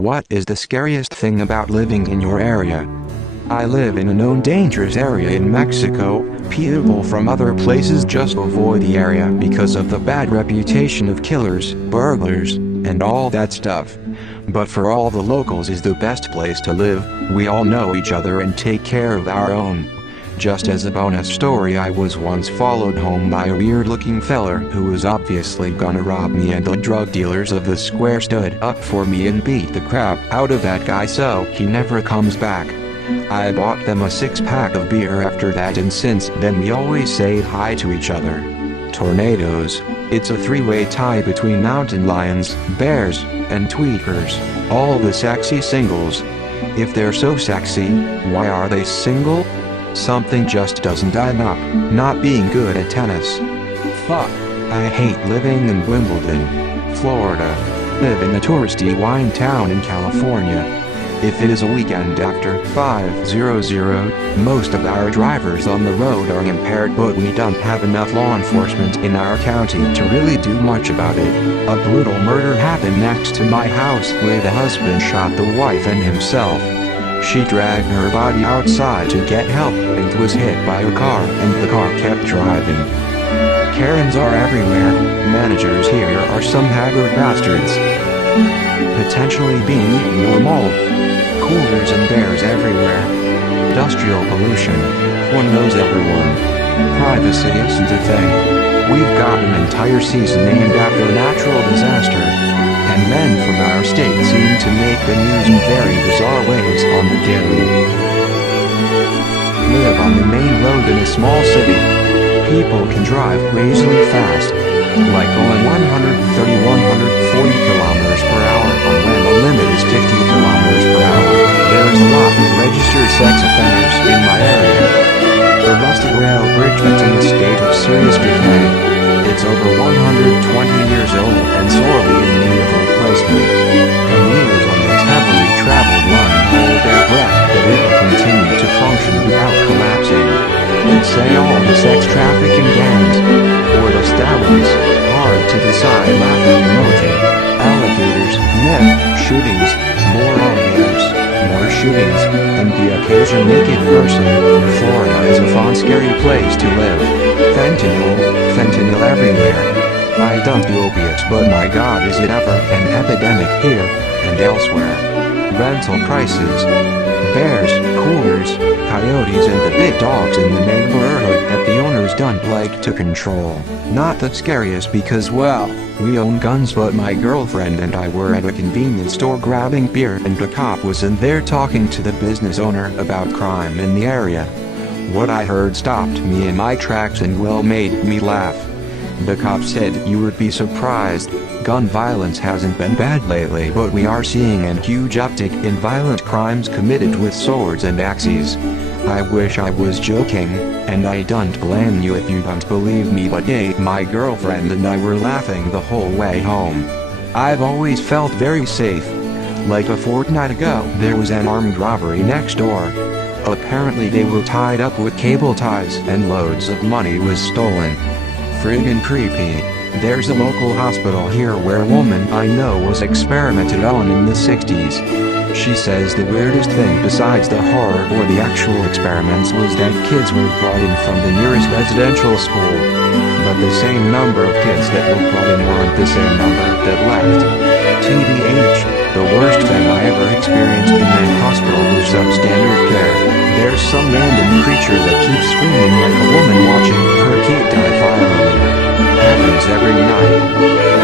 What is the scariest thing about living in your area? I live in a known dangerous area in Mexico. People from other places just avoid the area because of the bad reputation of killers, burglars, and all that stuff. But for all the locals is the best place to live. We all know each other and take care of our own. Just as a bonus story, I was once followed home by a weird-looking feller who was obviously gonna rob me, and the drug dealers of the square stood up for me and beat the crap out of that guy so he never comes back. I bought them a 6-pack of beer after that, and since then we always say hi to each other. Tornadoes. It's a three-way tie between mountain lions, bears, and tweakers, all the sexy singles. If they're so sexy, why are they single? Something just doesn't add up. Not being good at tennis. Fuck. I hate living in Wimbledon, Florida. Live in a touristy wine town in California. If it is a weekend after 5:00, most of our drivers on the road are impaired, but we don't have enough law enforcement in our county to really do much about it. A brutal murder happened next to my house where the husband shot the wife and himself. She dragged her body outside to get help and was hit by a car, and the car kept driving. Karens are everywhere. Managers here are some haggard bastards, potentially being eaten or mauled. Cougars and bears everywhere. Industrial pollution. One knows everyone. Privacy isn't a thing. We've got an entire season named after a natural disaster. And men from our state seem to make the news in very bizarre ways on the daily. Live on the main road in a small city. People can drive crazily fast, like going 130, 140 kilometers per hour when the limit is 50 kilometers per hour. There's a lot of registered sex offenders in my area. The rusted rail bridge is in a state of serious decay. It's over 120 years old and sorely in need of replacement. Commuters on this heavily traveled line hold their breath that it will continue to function without collapsing. Say all the sex trafficking gangs, or the stallions, hard to decide. Laughing emoji. Alligators, meth, shootings, more alligators, more shootings, and the occasional naked person. Florida is a fun, scary place to live. Fentanyl everywhere. I don't do opiates, but my god, is it ever an epidemic here and elsewhere. Rental prices. Bears, cougars, coyotes, and the big dogs in the neighborhood that the owners don't like to control. Not the scariest because, well, we own guns, but my girlfriend and I were at a convenience store grabbing beer, and a cop was in there talking to the business owner about crime in the area. What I heard stopped me in my tracks and well made me laugh. The cop said, "You would be surprised. Gun violence hasn't been bad lately, but we are seeing a huge uptick in violent crimes committed with swords and axes." I wish I was joking, and I don't blame you if you don't believe me, but hey, my girlfriend and I were laughing the whole way home. I've always felt very safe. Like a fortnight ago, there was an armed robbery next door. Apparently they were tied up with cable ties and loads of money was stolen. Friggin' creepy. There's a local hospital here where a woman I know was experimented on in the 60s. She says the weirdest thing besides the horror or the actual experiments was that kids were brought in from the nearest residential school. But the same number of kids that were brought in weren't the same number that left. TBH, the worst thing I ever experienced in that hospital was substandard care. There's some random creature that keeps screaming like a woman watching her kid die violently. Happens every night.